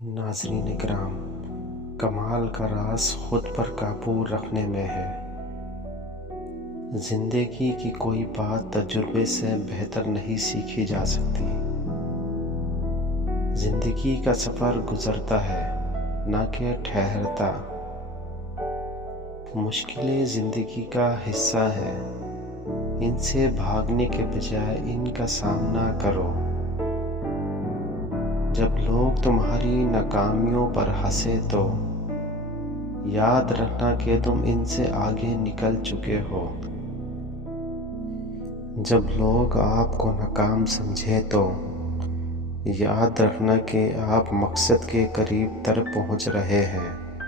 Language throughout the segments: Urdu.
ناظرین اکرام، کمال کا راز خود پر قابو رکھنے میں ہے۔ زندگی کی کوئی بات تجربے سے بہتر نہیں سیکھی جا سکتی۔ زندگی کا سفر گزرتا ہے، نہ کہ ٹھہرتا۔ مشکلیں زندگی کا حصہ ہے، ان سے بھاگنے کے بجائے ان کا سامنا کرو۔ جب لوگ تمہاری ناکامیوں پر ہنسے تو یاد رکھنا کہ تم ان سے آگے نکل چکے ہو۔ جب لوگ آپ کو ناکام سمجھے تو یاد رکھنا کہ آپ مقصد کے قریب تر پہنچ رہے ہیں۔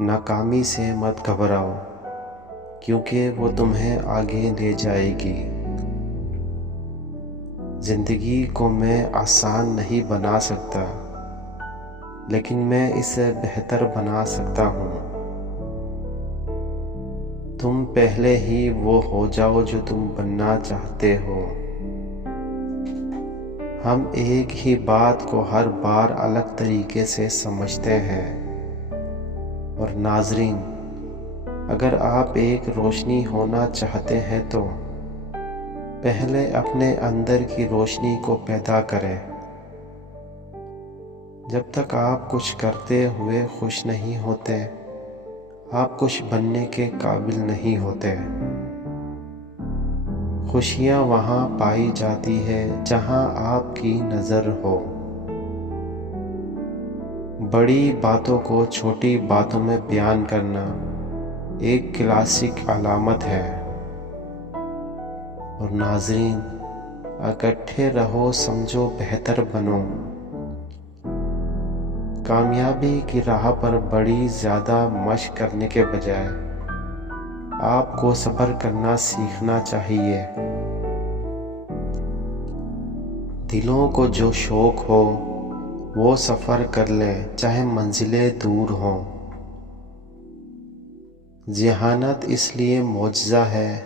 ناکامی سے مت گھبراؤ، کیونکہ وہ تمہیں آگے لے جائے گی۔ زندگی کو میں آسان نہیں بنا سکتا، لیکن میں اسے بہتر بنا سکتا ہوں۔ تم پہلے ہی وہ ہو جاؤ جو تم بننا چاہتے ہو۔ ہم ایک ہی بات کو ہر بار الگ طریقے سے سمجھتے ہیں۔ اور ناظرین، اگر آپ ایک روشنی ہونا چاہتے ہیں تو پہلے اپنے اندر کی روشنی کو پیدا کریں۔ جب تک آپ کچھ کرتے ہوئے خوش نہیں ہوتے، آپ کچھ بننے کے قابل نہیں ہوتے۔ خوشیاں وہاں پائی جاتی ہے جہاں آپ کی نظر ہو۔ بڑی باتوں کو چھوٹی باتوں میں بیان کرنا ایک کلاسک علامت ہے۔ اور ناظرین، اکٹھے رہو، سمجھو، بہتر بنو۔ کامیابی کی راہ پر بڑی زیادہ مشق کرنے کے بجائے آپ کو صبر کرنا سیکھنا چاہیے۔ دلوں کو جو شوق ہو وہ سفر کر لیں، چاہے منزلیں دور ہوں۔ ذہانت اس لیے معجزہ ہے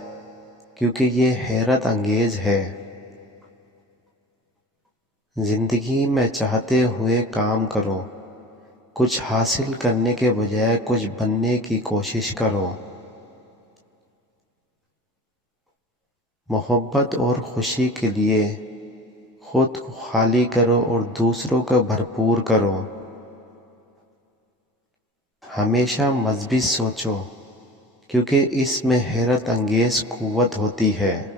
کیونکہ یہ حیرت انگیز ہے۔ زندگی میں چاہتے ہوئے کام کرو، کچھ حاصل کرنے کے بجائے کچھ بننے کی کوشش کرو۔ محبت اور خوشی کے لیے خود کو خالی کرو اور دوسروں کو بھرپور کرو۔ ہمیشہ مثبت سوچو، کیونکہ اس میں حیرت انگیز قوت ہوتی ہے۔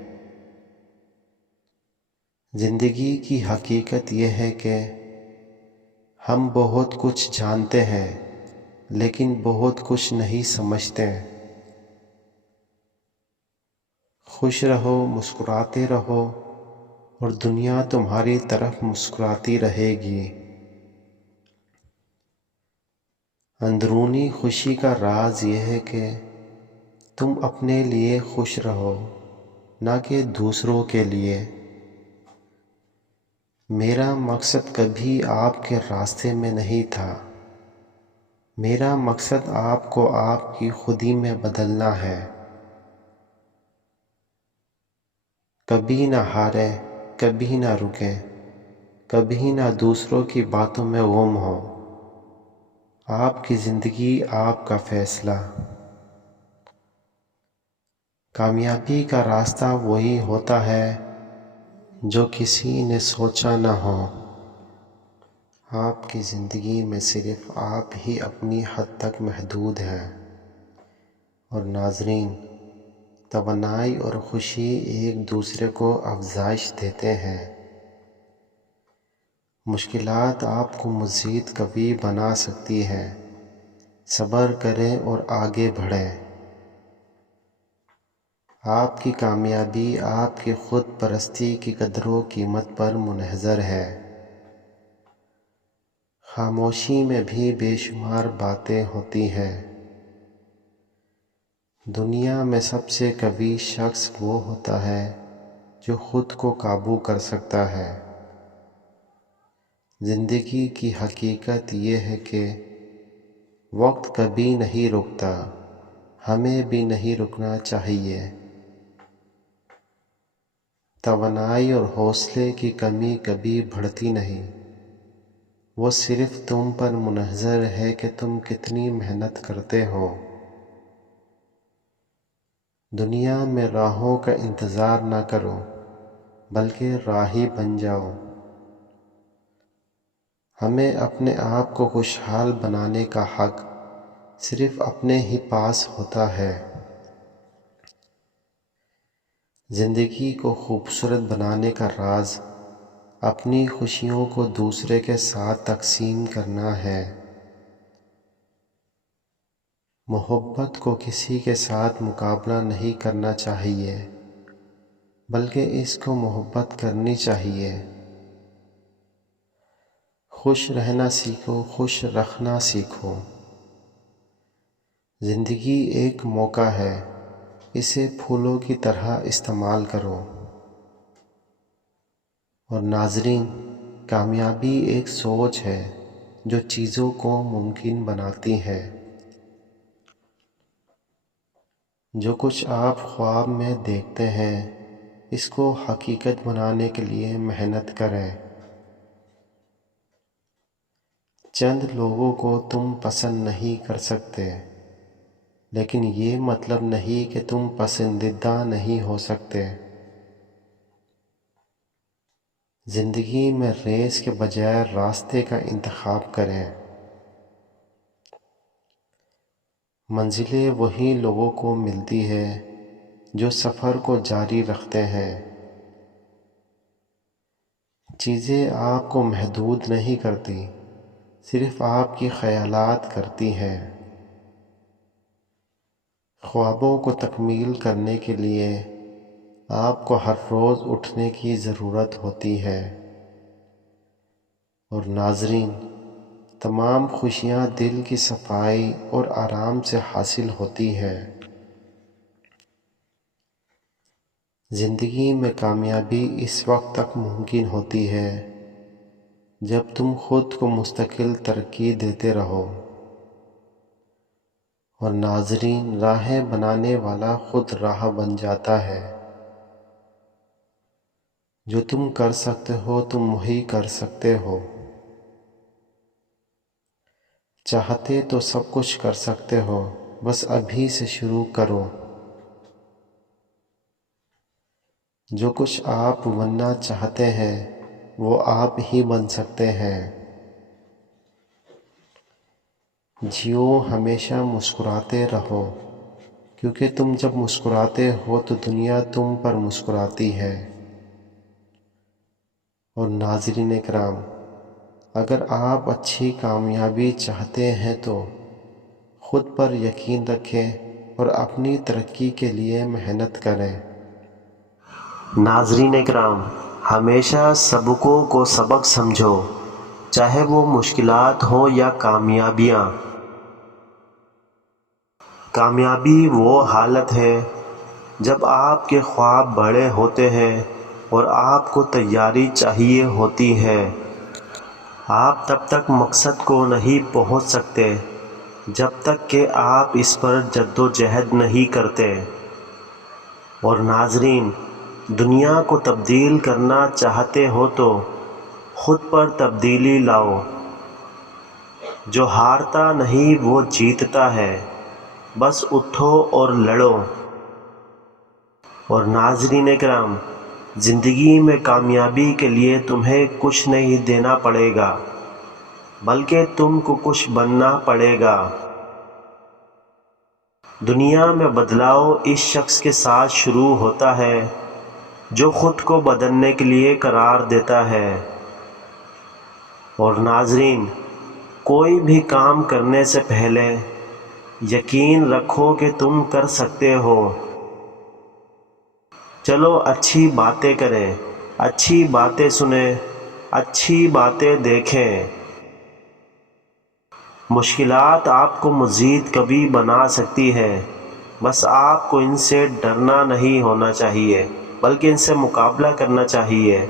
زندگی کی حقیقت یہ ہے کہ ہم بہت کچھ جانتے ہیں، لیکن بہت کچھ نہیں سمجھتے۔ خوش رہو، مسکراتے رہو، اور دنیا تمہاری طرف مسکراتی رہے گی۔ اندرونی خوشی کا راز یہ ہے کہ تم اپنے لیے خوش رہو، نہ کہ دوسروں کے لیے۔ میرا مقصد کبھی آپ کے راستے میں نہیں تھا۔ میرا مقصد آپ کو آپ کی خودی میں بدلنا ہے۔ کبھی نہ ہاریں، کبھی نہ رکیں، کبھی نہ دوسروں کی باتوں میں گم ہو۔ آپ کی زندگی، آپ کا فیصلہ۔ کامیابی کا راستہ وہی ہوتا ہے جو کسی نے سوچا نہ ہو۔ آپ کی زندگی میں صرف آپ ہی اپنی حد تک محدود ہیں۔ اور ناظرین، توانائی اور خوشی ایک دوسرے کو افزائش دیتے ہیں۔ مشکلات آپ کو مزید قوی بنا سکتی ہیں۔ صبر کریں اور آگے بڑھیں۔ آپ کی کامیابی آپ کی خود پرستی کی قدر و قیمت پر منحصر ہے۔ خاموشی میں بھی بے شمار باتیں ہوتی ہیں۔ دنیا میں سب سے قوی شخص وہ ہوتا ہے جو خود کو قابو کر سکتا ہے۔ زندگی کی حقیقت یہ ہے کہ وقت کبھی نہیں رکتا، ہمیں بھی نہیں رکنا چاہیے۔ توانائی اور حوصلے کی کمی کبھی بڑھتی نہیں، وہ صرف تم پر منحصر ہے کہ تم کتنی محنت کرتے ہو۔ دنیا میں راہوں کا انتظار نہ کرو بلکہ راہی بن جاؤ۔ ہمیں اپنے آپ کو خوشحال بنانے کا حق صرف اپنے ہی پاس ہوتا ہے۔ زندگی کو خوبصورت بنانے کا راز اپنی خوشیوں کو دوسرے کے ساتھ تقسیم کرنا ہے۔ محبت کو کسی کے ساتھ مقابلہ نہیں کرنا چاہیے بلکہ اس کو محبت کرنی چاہیے۔ خوش رہنا سیکھو، خوش رکھنا سیکھو۔ زندگی ایک موقع ہے، اسے پھولوں کی طرح استعمال کرو۔ اور ناظرین، کامیابی ایک سوچ ہے جو چیزوں کو ممکن بناتی ہے۔ جو کچھ آپ خواب میں دیکھتے ہیں اس کو حقیقت بنانے کے لیے محنت کریں۔ چند لوگوں کو تم پسند نہیں کر سکتے، لیکن یہ مطلب نہیں کہ تم پسندیدہ نہیں ہو سکتے۔ زندگی میں ریس کے بجائے راستے کا انتخاب کریں۔ منزلیں وہی لوگوں کو ملتی ہے جو سفر کو جاری رکھتے ہیں۔ چیزیں آپ کو محدود نہیں کرتی، صرف آپ کی خیالات کرتی ہیں۔ خوابوں کو تکمیل کرنے کے لیے آپ کو ہر روز اٹھنے کی ضرورت ہوتی ہے۔ اور ناظرین، تمام خوشیاں دل کی صفائی اور آرام سے حاصل ہوتی ہے۔ زندگی میں کامیابی اس وقت تک ممکن ہوتی ہے جب تم خود کو مستقل ترقی دیتے رہو۔ اور ناظرین، راہیں بنانے والا خود راہ بن جاتا ہے۔ جو تم کر سکتے ہو تم وہی کر سکتے ہو۔ چاہتے تو سب کچھ کر سکتے ہو، بس ابھی سے شروع کرو۔ جو کچھ آپ بننا چاہتے ہیں وہ آپ ہی بن سکتے ہیں۔ جیو، ہمیشہ مسکراتے رہو، کیونکہ تم جب مسکراتے ہو تو دنیا تم پر مسکراتی ہے۔ اور ناظرین اکرام، اگر آپ اچھی کامیابی چاہتے ہیں تو خود پر یقین رکھیں اور اپنی ترقی کے لیے محنت کریں۔ ناظرین اکرام، ہمیشہ سبقوں کو سبق سمجھو، چاہے وہ مشکلات ہوں یا کامیابیاں۔ کامیابی وہ حالت ہے جب آپ کے خواب بڑے ہوتے ہیں اور آپ کو تیاری چاہیے ہوتی ہے۔ آپ تب تک مقصد کو نہیں پہنچ سکتے جب تک کہ آپ اس پر جدوجہد نہیں کرتے۔ اور ناظرین، دنیا کو تبدیل کرنا چاہتے ہو تو خود پر تبدیلی لاؤ۔ جو ہارتا نہیں وہ جیتتا ہے، بس اٹھو اور لڑو۔ اور ناظرین اکرام، زندگی میں کامیابی کے لیے تمہیں کچھ نہیں دینا پڑے گا بلکہ تم کو کچھ بننا پڑے گا۔ دنیا میں بدلاؤ اس شخص کے ساتھ شروع ہوتا ہے جو خود کو بدلنے کے لیے قرار دیتا ہے۔ اور ناظرین، کوئی بھی کام کرنے سے پہلے یقین رکھو کہ تم کر سکتے ہو۔ چلو اچھی باتیں کریں، اچھی باتیں سنیں، اچھی باتیں دیکھیں۔ مشکلات آپ کو مزید قوی بنا سکتی ہے، بس آپ کو ان سے ڈرنا نہیں ہونا چاہیے بلکہ ان سے مقابلہ کرنا چاہیے۔